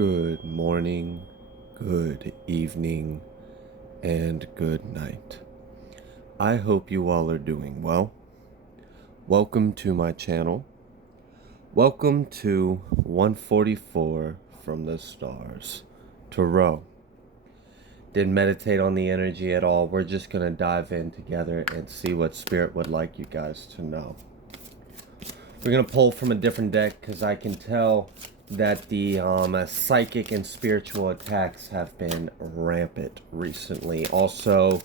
Good morning, good evening, and good night. I hope you all are doing well. Welcome to my channel. Welcome to 144 from the stars. Tarot. Didn't meditate on the energy at all. We're just going to dive in together and see what Spirit would like you guys to know. We're going to pull from a different deck because I can tell that the psychic and spiritual attacks have been rampant recently. Also,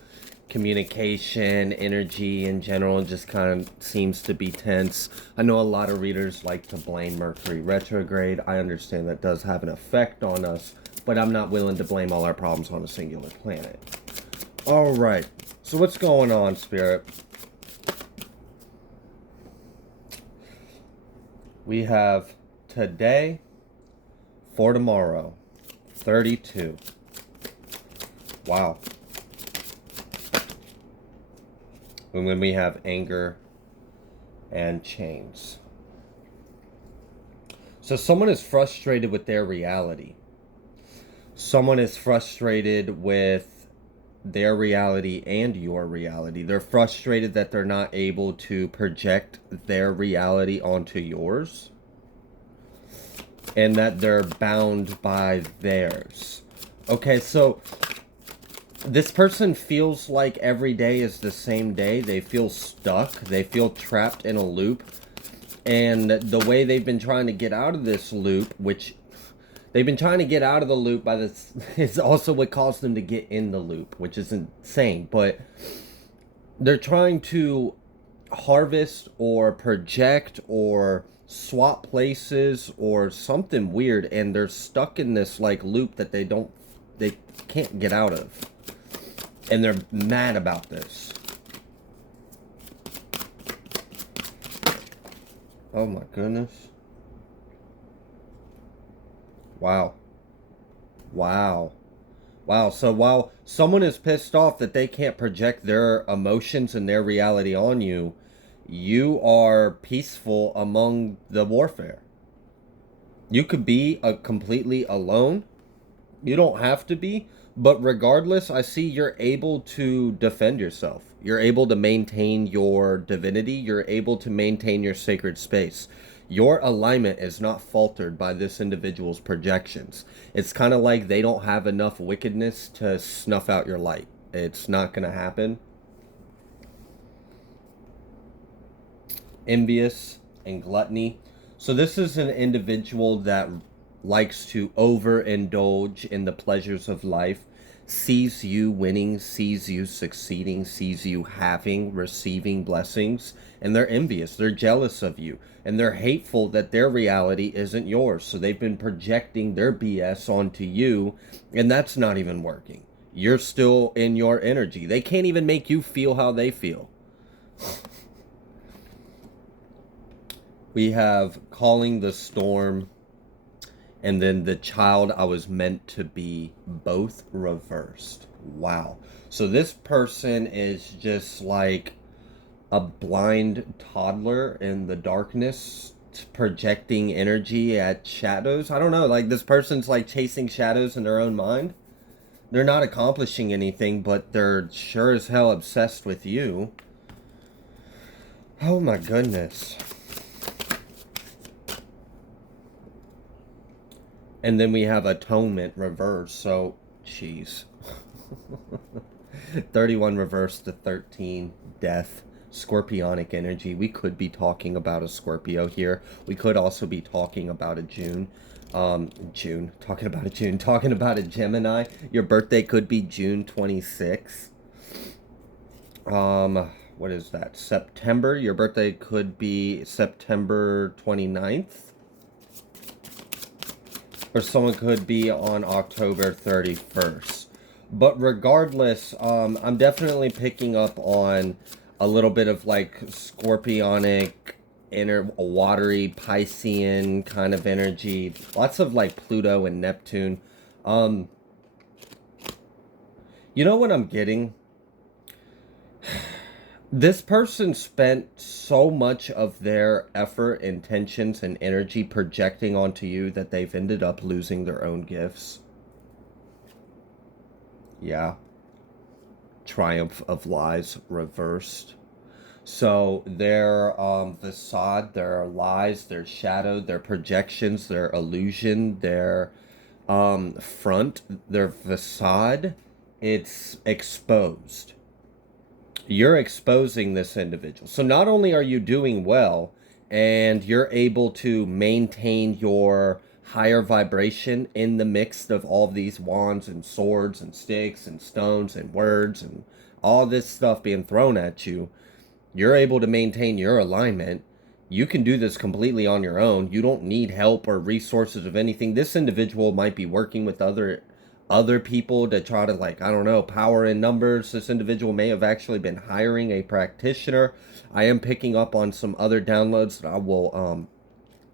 communication, energy in general just kind of seems to be tense. I know a lot of readers like to blame Mercury retrograde. I understand that does have an effect on us, but I'm not willing to blame all our problems on a singular planet. All right, so what's going on, Spirit? We have today for tomorrow, 32. Wow. And then we have anger and chains. So someone is frustrated with their reality. Someone is frustrated with their reality and your reality. They're frustrated that they're not able to project their reality onto yours, and that they're bound by theirs. Okay, so this person feels like every day is the same day. They feel stuck. They feel trapped in a loop. And the way they've been trying to get out of this loop, which they've been trying to get out of the loop by this, is also what caused them to get in the loop, which is insane. But they're trying to harvest or project or swap places or something weird, and they're stuck in this like loop that they can't get out of, and they're mad about this. Oh my goodness. Wow. So while someone is pissed off that they can't project their emotions and their reality on you, you are peaceful among the warfare. You could be completely alone. You don't have to be. But regardless, I see you're able to defend yourself. You're able to maintain your divinity. You're able to maintain your sacred space. Your alignment is not faltered by this individual's projections. It's kind of like they don't have enough wickedness to snuff out your light. It's not going to happen. Envious and gluttony. So this is an individual that likes to overindulge in the pleasures of life, sees you winning, sees you succeeding, sees you receiving blessings, and they're envious. They're jealous of you, and they're hateful that their reality isn't yours. So they've been projecting their BS onto you, and that's not even working. You're still in your energy. They can't even make you feel how they feel. We have calling the storm, and then the child I was meant to be, both reversed. Wow. So this person is just like a blind toddler in the darkness, projecting energy at shadows. I don't know, like this person's like chasing shadows in their own mind. They're not accomplishing anything, but they're sure as hell obsessed with you. Oh my goodness. And then we have atonement reverse. So, jeez. 31 reverse to 13, death, scorpionic energy. We could be talking about a Scorpio here. We could also be talking about a talking about a Gemini. Your birthday could be June 26th. What is that? September. Your birthday could be September 29th. Or someone could be on October 31st. But regardless, I'm definitely picking up on a little bit of like scorpionic, watery, Piscean kind of energy. Lots of like Pluto and Neptune. You know what I'm getting? This person spent so much of their effort, intentions, and energy projecting onto you that they've ended up losing their own gifts. Yeah. Triumph of lies reversed. So their facade, their lies, their shadow, their projections, their illusion, their front, their facade, it's exposed. You're exposing this individual. So not only are you doing well and you're able to maintain your higher vibration in the midst of all of these wands and swords and sticks and stones and words and all this stuff being thrown at you, you're able to maintain your alignment. You can do this completely on your own. You don't need help or resources of anything. This individual might be working with other people to try to, like, I don't know, power in numbers. This individual may have actually been hiring a practitioner. I am picking up on some other downloads that I will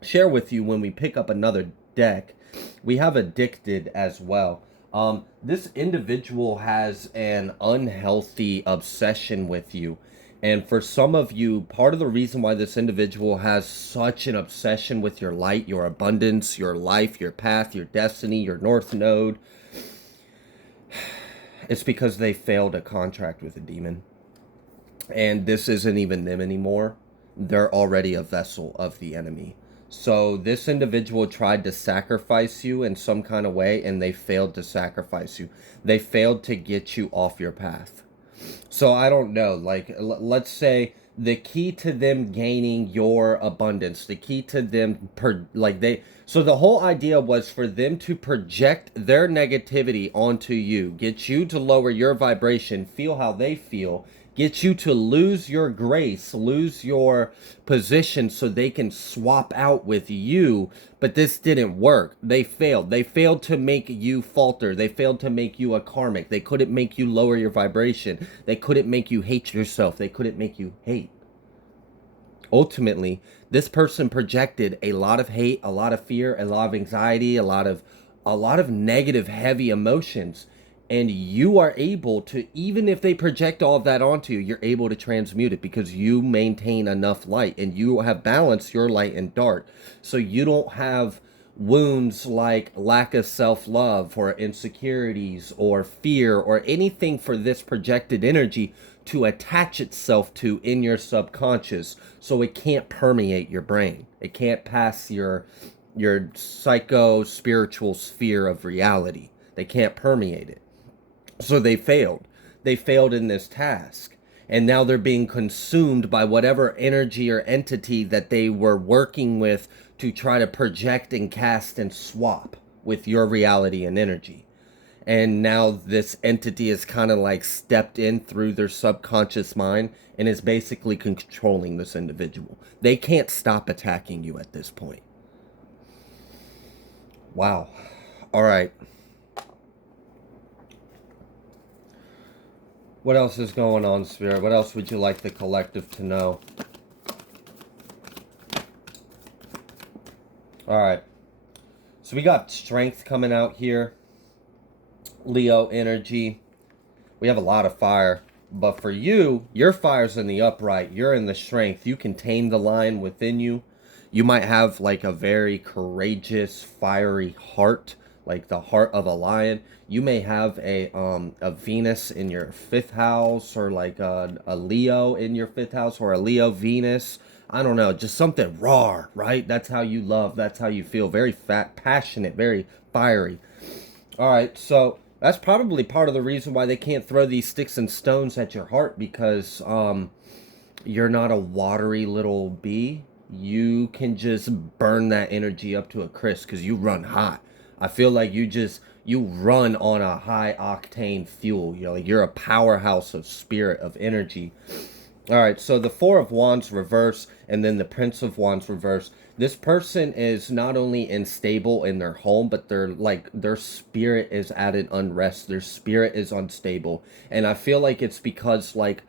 share with you when we pick up another deck. We have Addicted as well. This individual has an unhealthy obsession with you. And for some of you, part of the reason why this individual has such an obsession with your light, your abundance, your life, your path, your destiny, your north node, it's because they failed a contract with a demon. And this isn't even them anymore. They're already a vessel of the enemy. So this individual tried to sacrifice you in some kind of way, and they failed to sacrifice you. They failed to get you off your path. So I don't know, like, let's say the key to them gaining your abundance, the key to them, so the whole idea was for them to project their negativity onto you, get you to lower your vibration, feel how they feel, get you to lose your grace, lose your position so they can swap out with you. But this didn't work. They failed. They failed to make you falter. They failed to make you a karmic. They couldn't make you lower your vibration. They couldn't make you hate yourself. They couldn't make you hate. Ultimately, this person projected a lot of hate, a lot of fear, a lot of anxiety, a lot of negative, heavy emotions. And you are able to, even if they project all of that onto you, you're able to transmute it because you maintain enough light and you have balanced your light and dark. So you don't have wounds like lack of self-love or insecurities or fear or anything for this projected energy to attach itself to in your subconscious, so it can't permeate your brain. It can't pass your psycho spiritual sphere of reality. They can't permeate it. So they failed. They failed in this task. And now they're being consumed by whatever energy or entity that they were working with to try to project and cast and swap with your reality and energy. And now this entity is kind of like stepped in through their subconscious mind and is basically controlling this individual. They can't stop attacking you at this point. Wow. All right. What else is going on, Spirit? What else would you like the collective to know? All right. So we got strength coming out here. Leo energy. We have a lot of fire. But for you, your fire's in the upright. You're in the strength. You can tame the lion within you. You might have like a very courageous, fiery heart, like the heart of a lion. You may have a Venus in your fifth house, or like a Leo in your fifth house, or a Leo Venus. I don't know, just something raw, right? That's how you love. That's how you feel. Very fat, passionate, very fiery. All right, so that's probably part of the reason why they can't throw these sticks and stones at your heart, because you're not a watery little bee. You can just burn that energy up to a crisp because you run hot. I feel like you run on a high octane fuel. You're like, you're a powerhouse of spirit, of energy. All right, so the Four of Wands reverse and then the Prince of Wands reverse. This person is not only unstable in their home, but their spirit is at an unrest. Their spirit is unstable. And I feel like it's because, like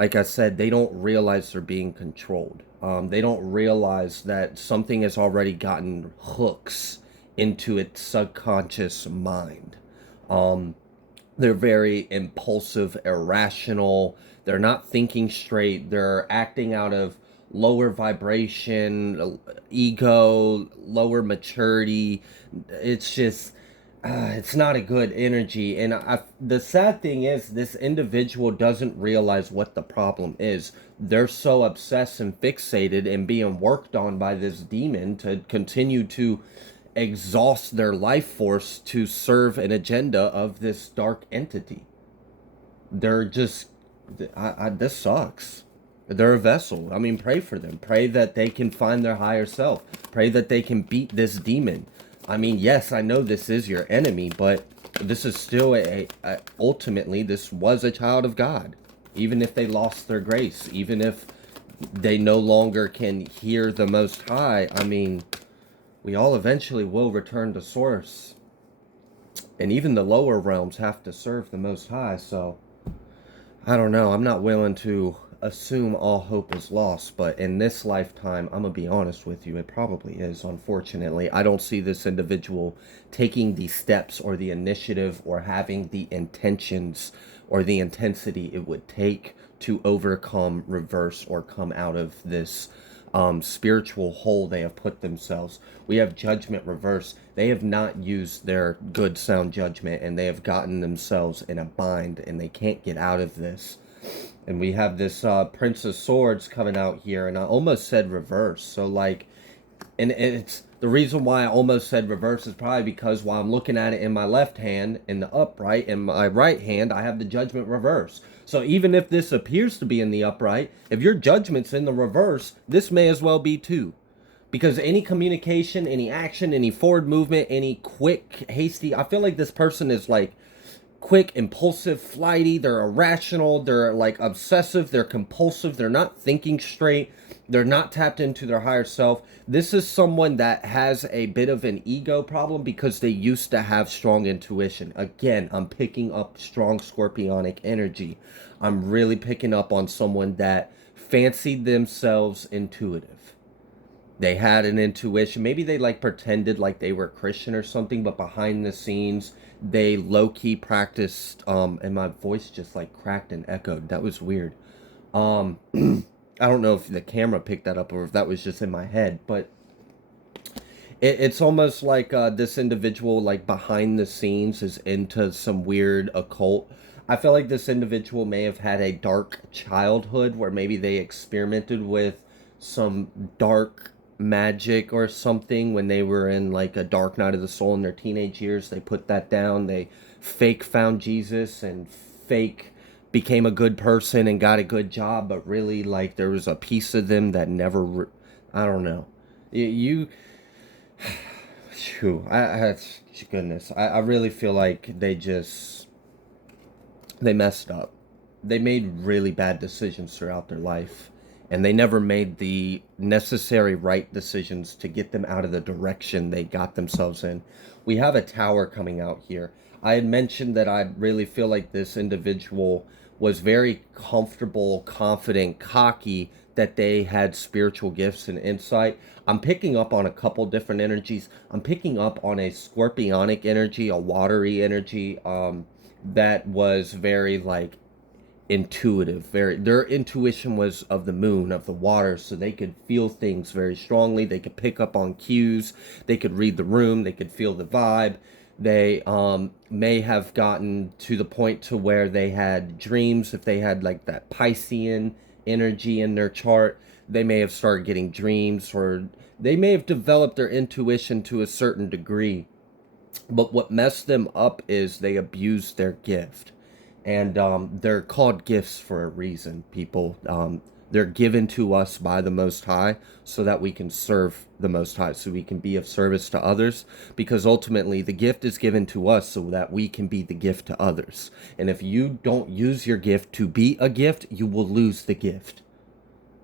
I said, they don't realize they're being controlled. They don't realize that something has already gotten hooks into its subconscious mind. They're very impulsive, irrational. They're not thinking straight. They're acting out of lower vibration, ego, lower maturity. It's just it's not a good energy. And the sad thing is, this individual doesn't realize what the problem is. They're so obsessed and fixated and being worked on by this demon to continue to exhaust their life force to serve an agenda of this dark entity. They're just, this sucks. They're a vessel. I mean, pray for them. Pray that they can find their higher self. Pray that they can beat this demon. I mean, yes, I know this is your enemy, but this is still ultimately, this was a child of God. Even if they lost their grace, even if they no longer can hear the Most High, I mean, we all eventually will return to Source. And even the lower realms have to serve the Most High, so I don't know. I'm not willing to assume all hope is lost, but in this lifetime, I'm going to be honest with you, it probably is, unfortunately. I don't see this individual taking the steps or the initiative or having the intentions or the intensity it would take to overcome, reverse, or come out of this spiritual hole they have put themselves. We have judgment reverse. They have not used their good sound judgment, and they have gotten themselves in a bind, and they can't get out of this. And we have this Prince of Swords coming out here, and I almost said reverse. So like, and it's the reason why I almost said reverse is probably because while I'm looking at it in my left hand in the upright, in my right hand I have the judgment reverse. So even if this appears to be in the upright, if your judgment's in the reverse, this may as well be too. Because any communication, any action, any forward movement, any quick, hasty, I feel like this person is like quick, impulsive, flighty. They're irrational. They're like obsessive. They're compulsive. They're not thinking straight. They're not tapped into their higher self. This is someone that has a bit of an ego problem because they used to have strong intuition. Again, I'm picking up strong scorpionic energy. I'm really picking up on someone that fancied themselves intuitive. They had an intuition. Maybe they like pretended like they were Christian or something, but behind the scenes, they low-key practiced, and my voice just like cracked and echoed. That was weird. I don't know if the camera picked that up or if that was just in my head, but it's almost like this individual, like behind the scenes, is into some weird occult. I feel like this individual may have had a dark childhood where maybe they experimented with some dark magic or something when they were in like a dark night of the soul in their teenage years. They put that down. They fake found Jesus and fake became a good person and got a good job, but really like there was a piece of them that never I don't know. You Phew, goodness, I really feel like they messed up. They made really bad decisions throughout their life, and they never made the necessary right decisions to get them out of the direction they got themselves in. We have a tower coming out here. I had mentioned that I really feel like this individual was very comfortable, confident, cocky, that they had spiritual gifts and insight. I'm picking up on a couple different energies. I'm picking up on a scorpionic energy, a watery energy, that was very like intuitive. Very, their intuition was of the moon, of the water, so they could feel things very strongly. They could pick up on cues. They could read the room. They could feel the vibe. They may have gotten to the point to where they had dreams. If they had like that Piscean energy in their chart, they may have started getting dreams, or they may have developed their intuition to a certain degree. But what messed them up is they abused their gift. And they're called gifts for a reason, people. They're given to us by the Most High so that we can serve the Most High, so we can be of service to others, because ultimately the gift is given to us so that we can be the gift to others. And if you don't use your gift to be a gift, you will lose the gift.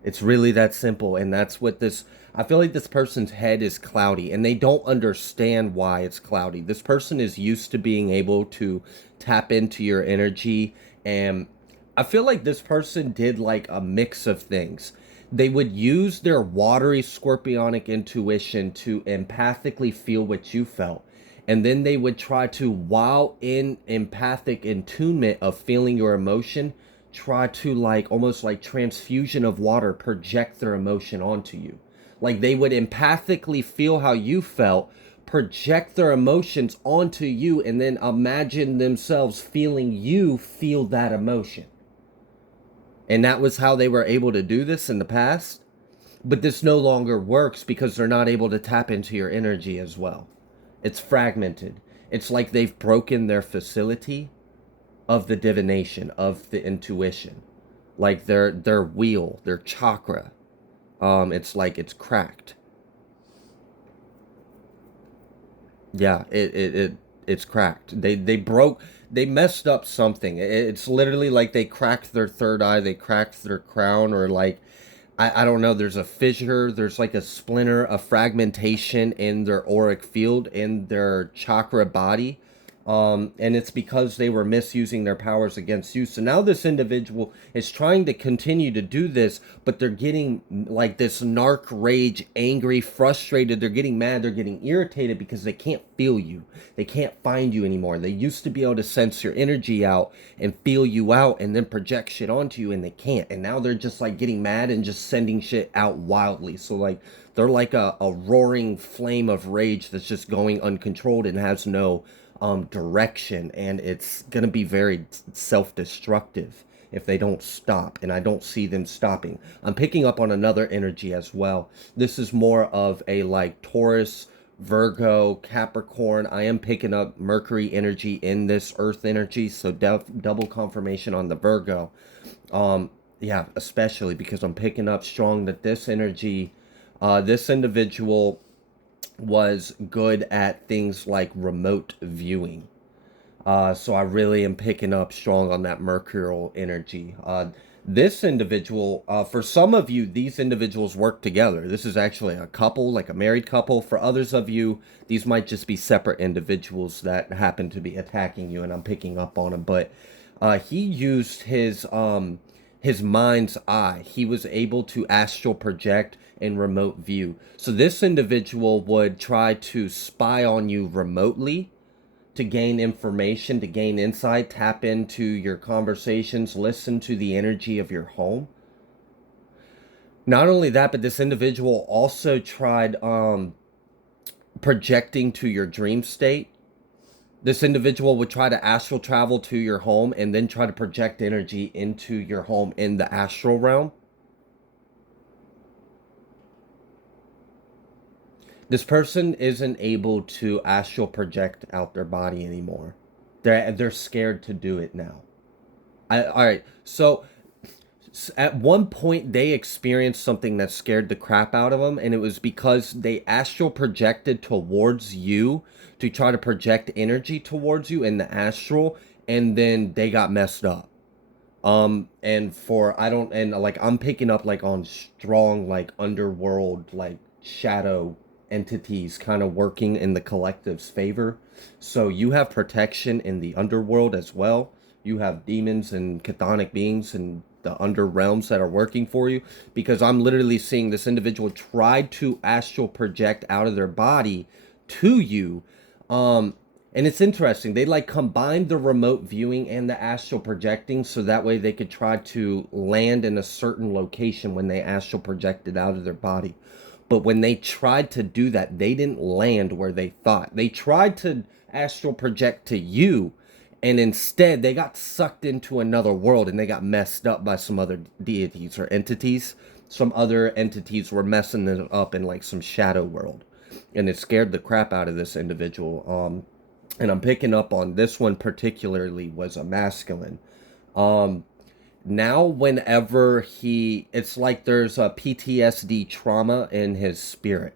It's really that simple, and that's what this... I feel like this person's head is cloudy, and they don't understand why it's cloudy. This person is used to being able to tap into your energy, and I feel like this person did like a mix of things. They would use their watery scorpionic intuition to empathically feel what you felt. And then they would try to, while in empathic attunement of feeling your emotion, try to like almost like transfusion of water project their emotion onto you. Like they would empathically feel how you felt, project their emotions onto you, and then imagine themselves feeling you feel that emotion. And that was how they were able to do this in the past. But this no longer works because they're not able to tap into your energy as well. It's fragmented. It's like they've broken their facility of the divination, of the intuition. Like their wheel, their chakra. It's like it's cracked. Yeah, it's cracked. They messed up something. It's literally like they cracked their third eye, they cracked their crown, or like I don't know, there's a fissure, there's like a splinter, a fragmentation in their auric field, in their chakra body. And it's because they were misusing their powers against you. So now this individual is trying to continue to do this, but they're getting like this narc rage, angry, frustrated. They're getting mad. They're getting irritated because they can't feel you. They can't find you anymore. They used to be able to sense your energy out and feel you out and then project shit onto you, and they can't. And now they're just like getting mad and just sending shit out wildly. So like they're like a roaring flame of rage that's just going uncontrolled and has no direction, and it's gonna be very self-destructive if they don't stop, and I don't see them stopping. I'm picking up on another energy as well. This is more of a like Taurus, Virgo, Capricorn. I am picking up Mercury energy in this Earth energy, so double confirmation on the Virgo. Yeah, especially because I'm picking up strong that this energy, this individual was good at things like remote viewing. So I really am picking up strong on that mercurial energy. This individual, for some of you, these individuals work together. This is actually a couple, like a married couple. For others of you, these might just be separate individuals that happen to be attacking you, and I'm picking up on them. But he used his mind's eye. He was able to astral project and remote view. So this individual would try to spy on you remotely to gain information, to gain insight, tap into your conversations, listen to the energy of your home. Not only that, but this individual also tried projecting to your dream state. This individual would try to astral travel to your home and then try to project energy into your home in the astral realm. This person isn't able to astral project out their body anymore. They're scared to do it now. All right. So at one point they experienced something that scared the crap out of them, and it was because they astral projected towards you to try to project energy towards you in the astral, and then they got messed up. And for I don't and like I'm picking up like on strong like underworld like shadow entities kind of working in the collective's favor. So you have protection in the underworld as well. You have demons and chthonic beings and the under realms that are working for you, because I'm literally seeing this individual try to astral project out of their body to you. And it's interesting. They like combined the remote viewing and the astral projecting so that way they could try to land in a certain location when they astral projected out of their body. But when they tried to do that, they didn't land where they thought. They tried to astral project to you, and instead they got sucked into another world and they got messed up by some other deities or entities. Some other entities were messing it up in like some shadow world. And it scared the crap out of this individual. And I'm picking up on this one particularly was a masculine. Now whenever it's like there's a PTSD trauma in his spirit.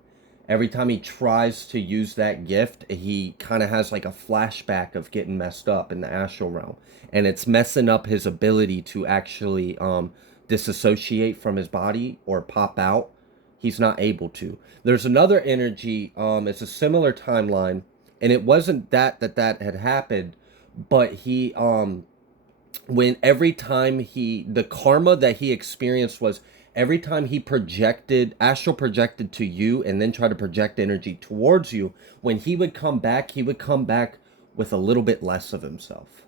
Every time he tries to use that gift, he kind of has like a flashback of getting messed up in the astral realm, and it's messing up his ability to actually disassociate from his body or pop out. He's not able to. There's another energy, it's a similar timeline, and it wasn't that had happened, but he when every time the karma that he experienced was every time he projected astral projected to you and then try to project energy towards you, when he would come back with a little bit less of himself,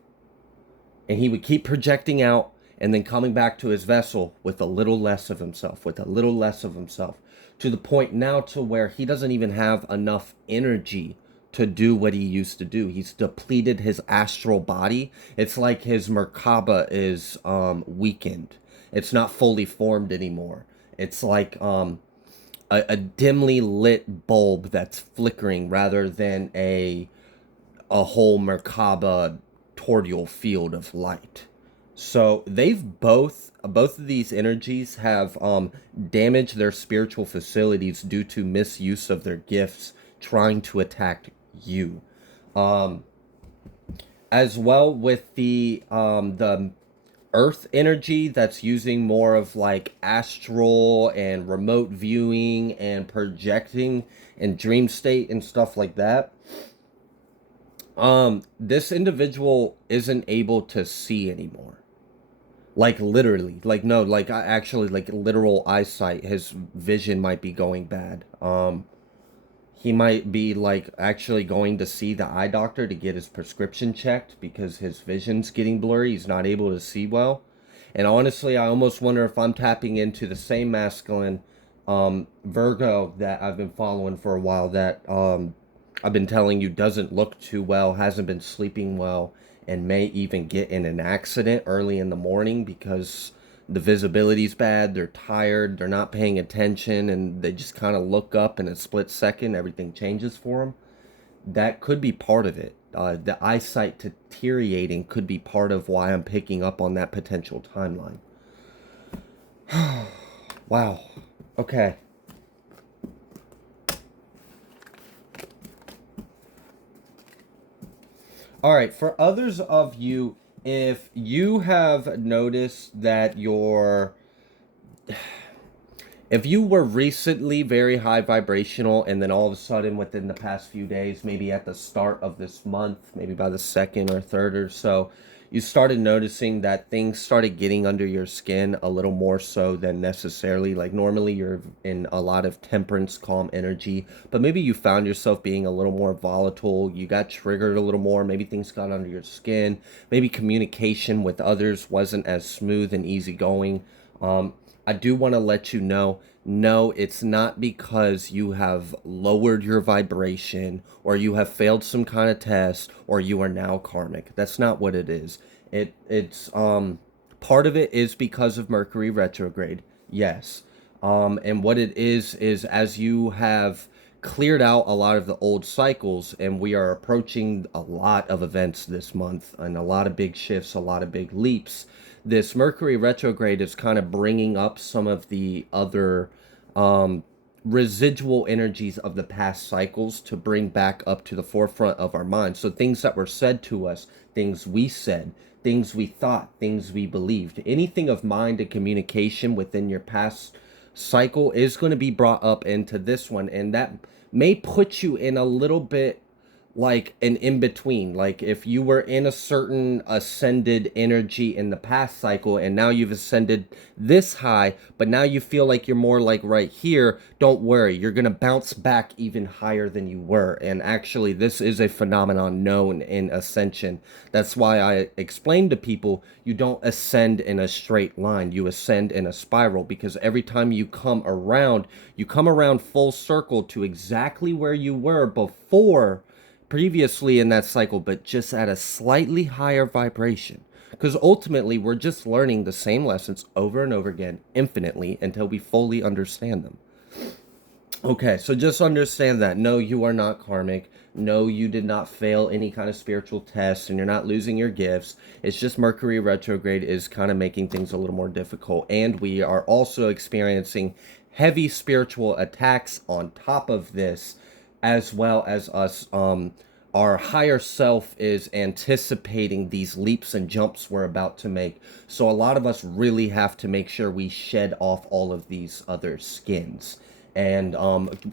and he would keep projecting out and then coming back to his vessel with a little less of himself, with a little less of himself, to the point now to where he doesn't even have enough energy to do what he used to do. He's depleted his astral body. It's like his Merkaba is weakened. It's not fully formed anymore. It's like a dimly lit bulb that's flickering rather than a whole Merkaba tordial field of light. So they've both of these energies have damaged their spiritual facilities due to misuse of their gifts, trying to attack you. Um, as well with the earth energy that's using more of like astral and remote viewing and projecting and dream state and stuff like that. This individual isn't able to see anymore. Like literally, like no, like I actually like literal eyesight. His vision might be going bad. He might be like actually going to see the eye doctor to get his prescription checked because his vision's getting blurry. He's not able to see well. And honestly, I almost wonder if I'm tapping into the same masculine Virgo that I've been following for a while, that I've been telling you doesn't look too well, hasn't been sleeping well, and may even get in an accident early in the morning because the visibility's bad, they're tired, they're not paying attention, and they just kind of look up in a split second, everything changes for them. That could be part of it. The eyesight deteriorating could be part of why I'm picking up on that potential timeline. Wow. Okay. All right, for others of you, if you have noticed that if you were recently very high vibrational and then all of a sudden within the past few days, maybe at the start of this month, maybe by the second or third or so, you started noticing that things started getting under your skin a little more so than necessarily. Like normally you're in a lot of temperance, calm energy, but maybe you found yourself being a little more volatile. You got triggered a little more. Maybe things got under your skin. Maybe communication with others wasn't as smooth and easygoing. I do want to let you know, no, it's not because you have lowered your vibration or you have failed some kind of test or you are now karmic. That's not what it is. It's part of it is because of Mercury retrograde. Yes. And what it is as you have cleared out a lot of the old cycles, and we are approaching a lot of events this month and a lot of big shifts, a lot of big leaps. This Mercury retrograde is kind of bringing up some of the other residual energies of the past cycles to bring back up to the forefront of our minds. So things that were said to us, things we said, things we thought, things we believed, anything of mind and communication within your past cycle is going to be brought up into this one, and that may put you in a little bit like an in between. Like if you were in a certain ascended energy in the past cycle and now you've ascended this high, but now you feel like you're more like right here, don't worry, you're going to bounce back even higher than you were. And actually this is a phenomenon known in ascension. That's why I explain to people you don't ascend in a straight line, you ascend in a spiral, because every time you come around full circle to exactly where you were before previously in that cycle, but just at a slightly higher vibration. Because ultimately, we're just learning the same lessons over and over again, infinitely, until we fully understand them. Okay, so just understand that. No, you are not karmic. No, you did not fail any kind of spiritual test, and you're not losing your gifts. It's just Mercury retrograde is kind of making things a little more difficult. And we are also experiencing heavy spiritual attacks on top of this, as well as us our higher self is anticipating these leaps and jumps we're about to make. So a lot of us really have to make sure we shed off all of these other skins. And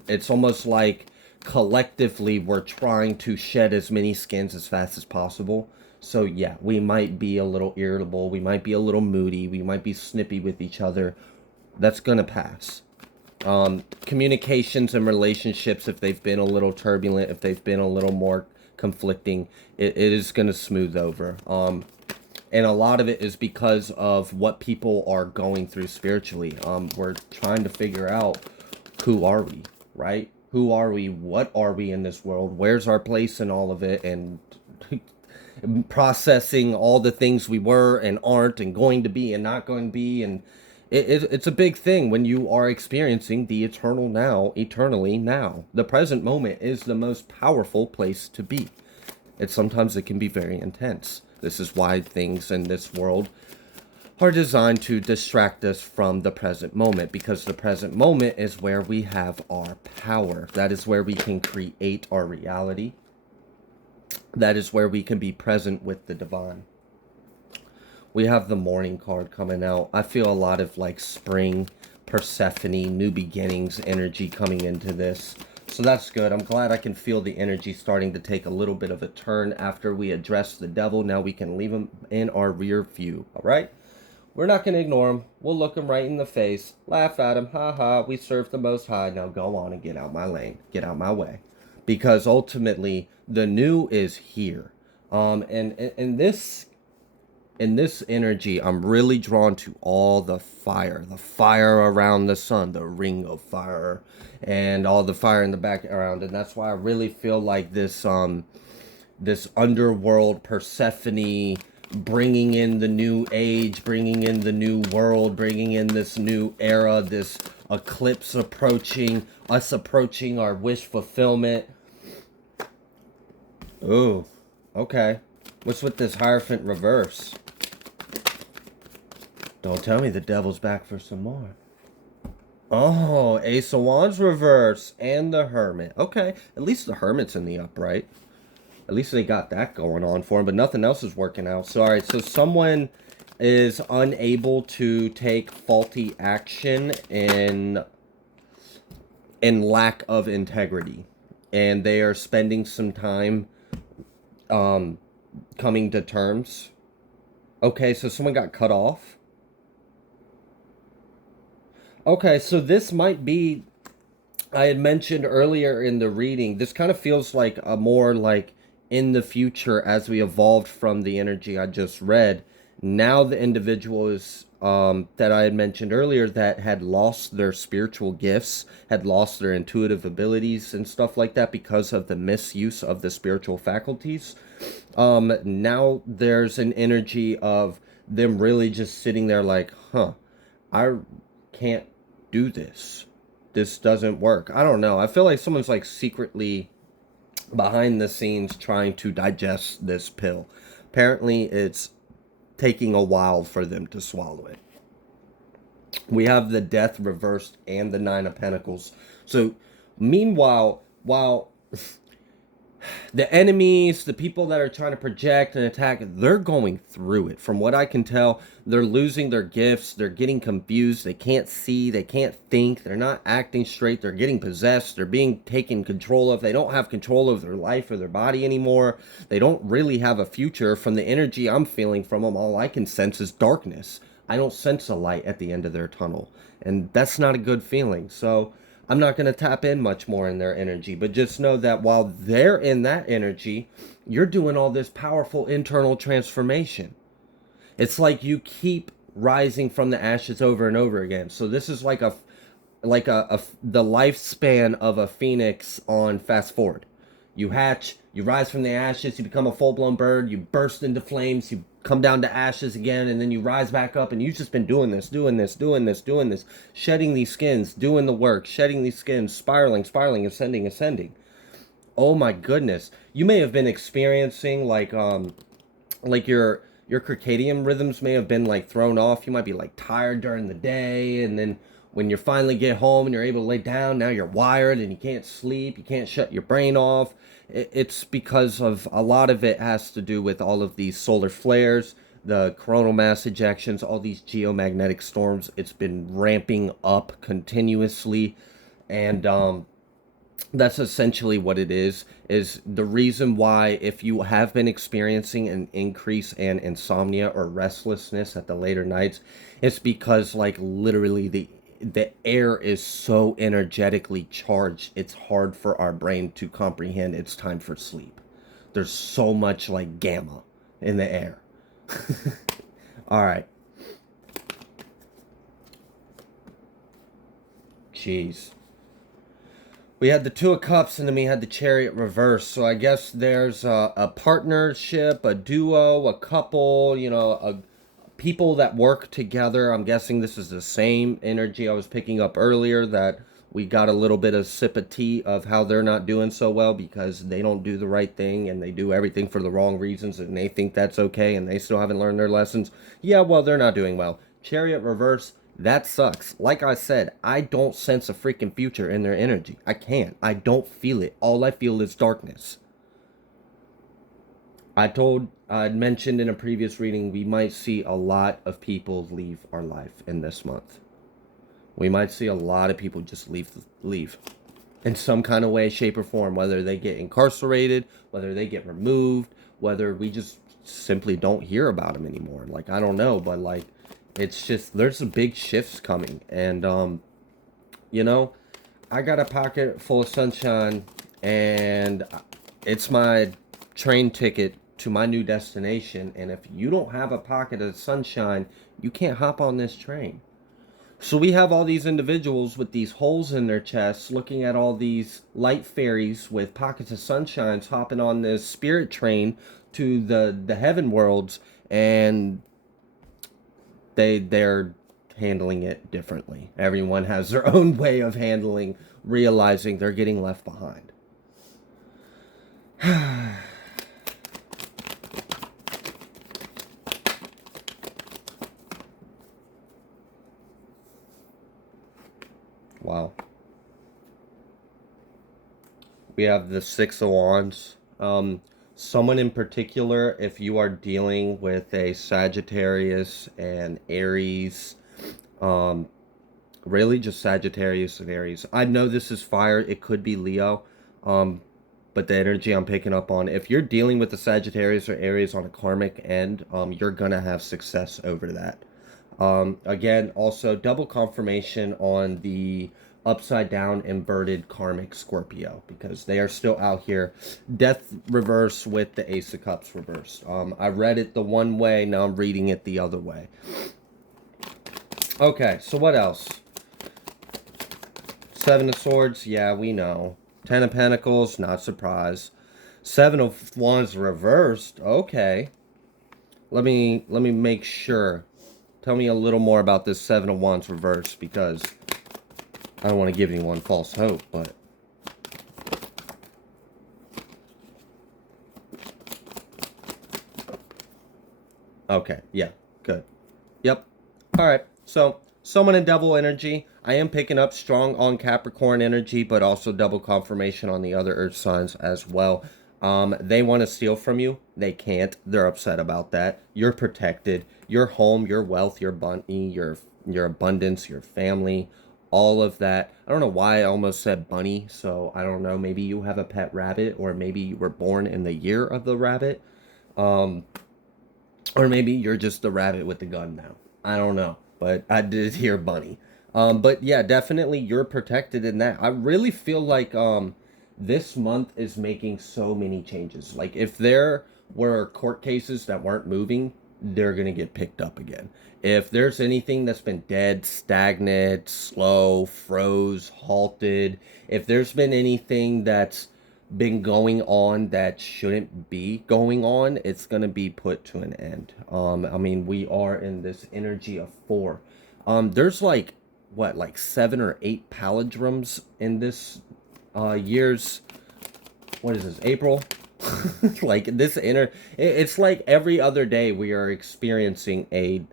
it's almost like collectively we're trying to shed as many skins as fast as possible. So yeah, we might be a little irritable, we might be a little moody, we might be snippy with each other. That's gonna pass. Communications and relationships, if they've been a little turbulent, if they've been a little more conflicting, it is going to smooth over. And a lot of it is because of what people are going through spiritually. We're trying to figure out, who are we, right? Who are we? What are we in this world? Where's our place in all of it? And processing all the things we were and aren't and going to be and not going to be. And it's a big thing when you are experiencing the eternal now, eternally now. The present moment is the most powerful place to be. Sometimes it can be very intense. This is why things in this world are designed to distract us from the present moment, because the present moment is where we have our power. That is where we can create our reality. That is where we can be present with the divine. We have the morning card coming out. I feel a lot of like spring, Persephone, new beginnings energy coming into this. So that's good. I'm glad I can feel the energy starting to take a little bit of a turn after we address the devil. Now we can leave him in our rear view. All right? We're not going to ignore him. We'll look him right in the face, laugh at him. Ha ha, we serve the Most High. Now go on and get out my lane. Get out my way. Because ultimately, the new is here. And this in this energy, I'm really drawn to all the fire around the sun, the ring of fire, and all the fire in the background. And that's why I really feel like this underworld Persephone, bringing in the new age, bringing in the new world, bringing in this new era, this eclipse approaching, us approaching our wish fulfillment. Ooh, okay. What's with this Hierophant reverse? Don't tell me the devil's back for some more. Oh, Ace of Wands reverse and the Hermit. Okay, at least the Hermit's in the upright. At least they got that going on for him, but nothing else is working out. So, all right, so someone is unable to take faulty action in lack of integrity, and they are spending some time coming to terms. Okay, so someone got cut off. Okay, so this might be, I had mentioned earlier in the reading, this kind of feels like a more like in the future as we evolved from the energy I just read. Now the individual is that I had mentioned earlier that had lost their spiritual gifts, had lost their intuitive abilities and stuff like that because of the misuse of the spiritual faculties. Now there's an energy of them really just sitting there like, huh, I can't do this. This doesn't work. I don't know. I feel like someone's like secretly behind the scenes trying to digest this pill. Apparently, it's taking a while for them to swallow it. We have the Death reversed and the Nine of Pentacles. So, meanwhile, while the enemies, the people that are trying to project and attack, they're going through it. From what I can tell, they're losing their gifts. They're getting confused. They can't see. They can't think. They're not acting straight. They're getting possessed. They're being taken control of. They don't have control of their life or their body anymore. They don't really have a future. From the energy I'm feeling from them, all I can sense is darkness. I don't sense a light at the end of their tunnel. And that's not a good feeling. So I'm not going to tap in much more in their energy, but just know that while they're in that energy, you're doing all this powerful internal transformation. It's like you keep rising from the ashes over and over again. So this is like the lifespan of a phoenix on fast forward. You hatch, you rise from the ashes, you become a full-blown bird, you burst into flames, you come down to ashes again, and then you rise back up, and you've just been doing this, shedding these skins, doing the work, shedding these skins, spiraling, ascending. Oh my goodness. You may have been experiencing like your circadian rhythms may have been like thrown off. You might be like tired during the day, and then when you finally get home and you're able to lay down, now you're wired and you can't sleep, you can't shut your brain off. It's because of a lot of it has to do with all of these solar flares, the coronal mass ejections, all these geomagnetic storms. It's been ramping up continuously, and that's essentially what it is the reason why, if you have been experiencing an increase in insomnia or restlessness at the later nights, it's because like literally the air is so energetically charged, it's hard for our brain to comprehend it's time for sleep. There's so much like gamma in the air. All right. Jeez. We had the Two of Cups, and then we had the Chariot reverse. So I guess there's a partnership, a duo, a couple, people that work together. I'm guessing this is the same energy I was picking up earlier, that we got a little bit of sip of tea of how they're not doing so well because they don't do the right thing and they do everything for the wrong reasons and they think that's okay and they still haven't learned their lessons. Yeah, well, they're not doing well. Chariot reverse, that sucks. Like I said, I don't sense a freaking future in their energy. I can't. I don't feel it. All I feel is darkness. I'd mentioned in a previous reading, we might see a lot of people leave our life in this month. We might see a lot of people just leave in some kind of way, shape, or form, whether they get incarcerated, whether they get removed, whether we just simply don't hear about them anymore. Like, I don't know, but like, it's just, there's some big shifts coming. And, you know, I got a pocket full of sunshine, and it's my train ticket to my new destination. And if you don't have a pocket of sunshine, you can't hop on this train. So we have all these individuals with these holes in their chests looking at all these light fairies with pockets of sunshines hopping on this spirit train to the heaven worlds, and they're handling it differently. Everyone has their own way of handling, realizing they're getting left behind. Wow. We have the Six of Wands. Someone in particular, if you are dealing with a Sagittarius and Aries, um, really just Sagittarius and Aries. I know this is fire. It could be Leo. Um, but the energy I'm picking up on, if you're dealing with the Sagittarius or Aries on a karmic end, you're gonna have success over that. Again, also double confirmation on the upside down inverted karmic Scorpio, because they are still out here. Death reverse with the Ace of Cups reversed. I read it the one way, now I'm reading it the other way. Okay, so what else? Seven of Swords, yeah, we know. Ten of Pentacles, not surprised. Seven of Wands reversed, okay. Let me make sure. Tell me a little more about this Seven of Wands reverse, because I don't want to give anyone false hope, but... Okay, yeah, good. Yep. Alright, so, someone in Devil energy. I am picking up strong on Capricorn energy, but also double confirmation on the other Earth signs as well. They want to steal from you. They can't. They're upset about that. You're protected. Your home, your wealth, your bunny, your abundance, your family, all of that. I don't know why I almost said bunny, so I don't know. Maybe you have a pet rabbit, or maybe you were born in the year of the rabbit. Um, or maybe you're just the rabbit with the gun now. I don't know. But I did hear bunny. But yeah, definitely you're protected in that. I really feel like this month is making so many changes. Like, if there were court cases that weren't moving, they're gonna get picked up again. If there's anything that's been dead, stagnant, slow, froze, halted, if there's been anything that's been going on that shouldn't be going on, it's going to be put to an end. I mean, we are in this energy of four. There's like, what, like 7 or 8 palindromes in this year's, what is this, April? Like, this it's like every other day we are experiencing an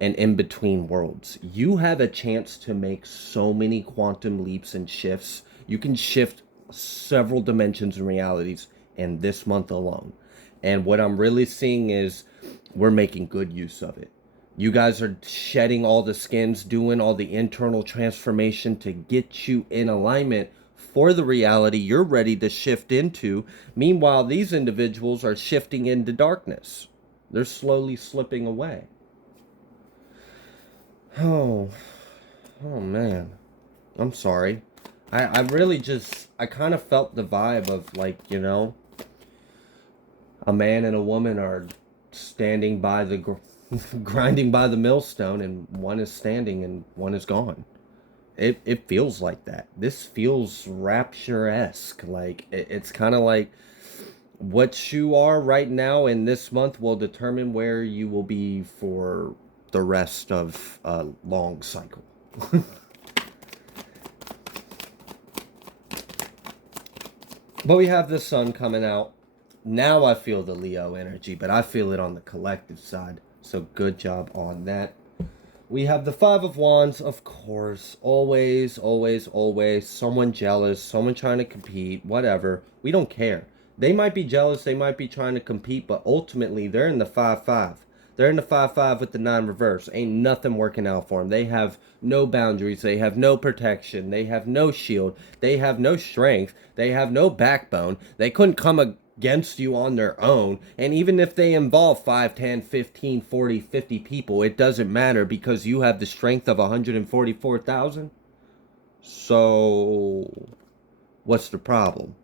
in-between worlds. You have a chance to make so many quantum leaps and shifts. You can shift several dimensions and realities in this month alone. And what I'm really seeing is we're making good use of it. You guys are shedding all the skins, doing all the internal transformation to get you in alignment for the reality you're ready to shift into. Meanwhile, these individuals are shifting into darkness. They're slowly slipping away. Oh, oh man. I'm sorry. I really just, I kind of felt the vibe of, like, a man and a woman are standing by the grinding by the millstone, and one is standing and one is gone. It feels like that. This feels rapture-esque. Like it's kind of like what you are right now in this month will determine where you will be for the rest of a long cycle. But we have the sun coming out. Now I feel the Leo energy, but I feel it on the collective side. So good job on that. We have the Five of Wands, of course. Always, always, always. Someone jealous, someone trying to compete, whatever. We don't care. They might be jealous, they might be trying to compete, but ultimately they're in the 5-5. They're in the 5-5 with the 9 reverse. Ain't nothing working out for them. They have no boundaries. They have no protection. They have no shield. They have no strength. They have no backbone. They couldn't come against you on their own. And even if they involve 5, 10, 15, 40, 50 people, it doesn't matter because you have the strength of 144,000. So, what's the problem?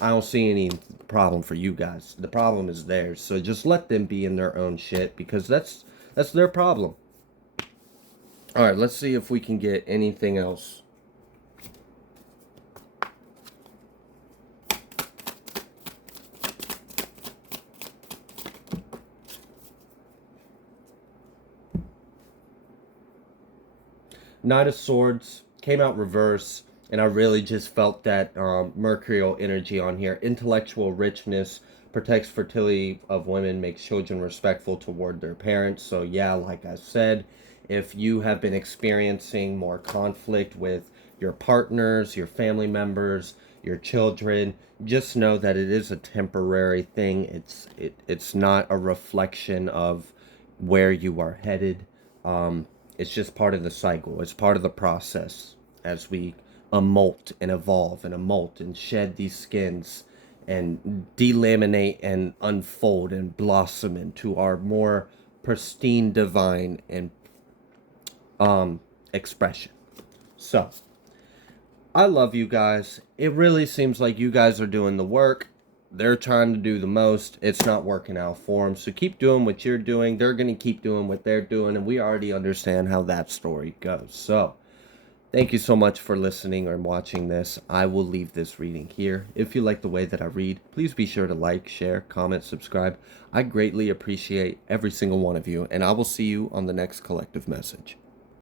I don't see any problem for you guys. The problem is theirs. So just let them be in their own shit because that's their problem. All right, let's see if we can get anything else. Knight of Swords came out reverse, and I really just felt that mercurial energy on here. Intellectual richness protects fertility of women, makes children respectful toward their parents. So yeah, like I said, if you have been experiencing more conflict with your partners, your family members, your children, just know that it is a temporary thing. It's not a reflection of where you are headed. It's just part of the cycle. It's part of the process as we molt and evolve and molt and shed these skins and delaminate and unfold and blossom into our more pristine, divine, and expression. So, I love you guys. It really seems like you guys are doing the work. They're trying to do the most. It's not working out for them. So keep doing what you're doing. They're going to keep doing what they're doing. And we already understand how that story goes. So thank you so much for listening or watching this. I will leave this reading here. If you like the way that I read, please be sure to like, share, comment, subscribe. I greatly appreciate every single one of you. And I will see you on the next collective message.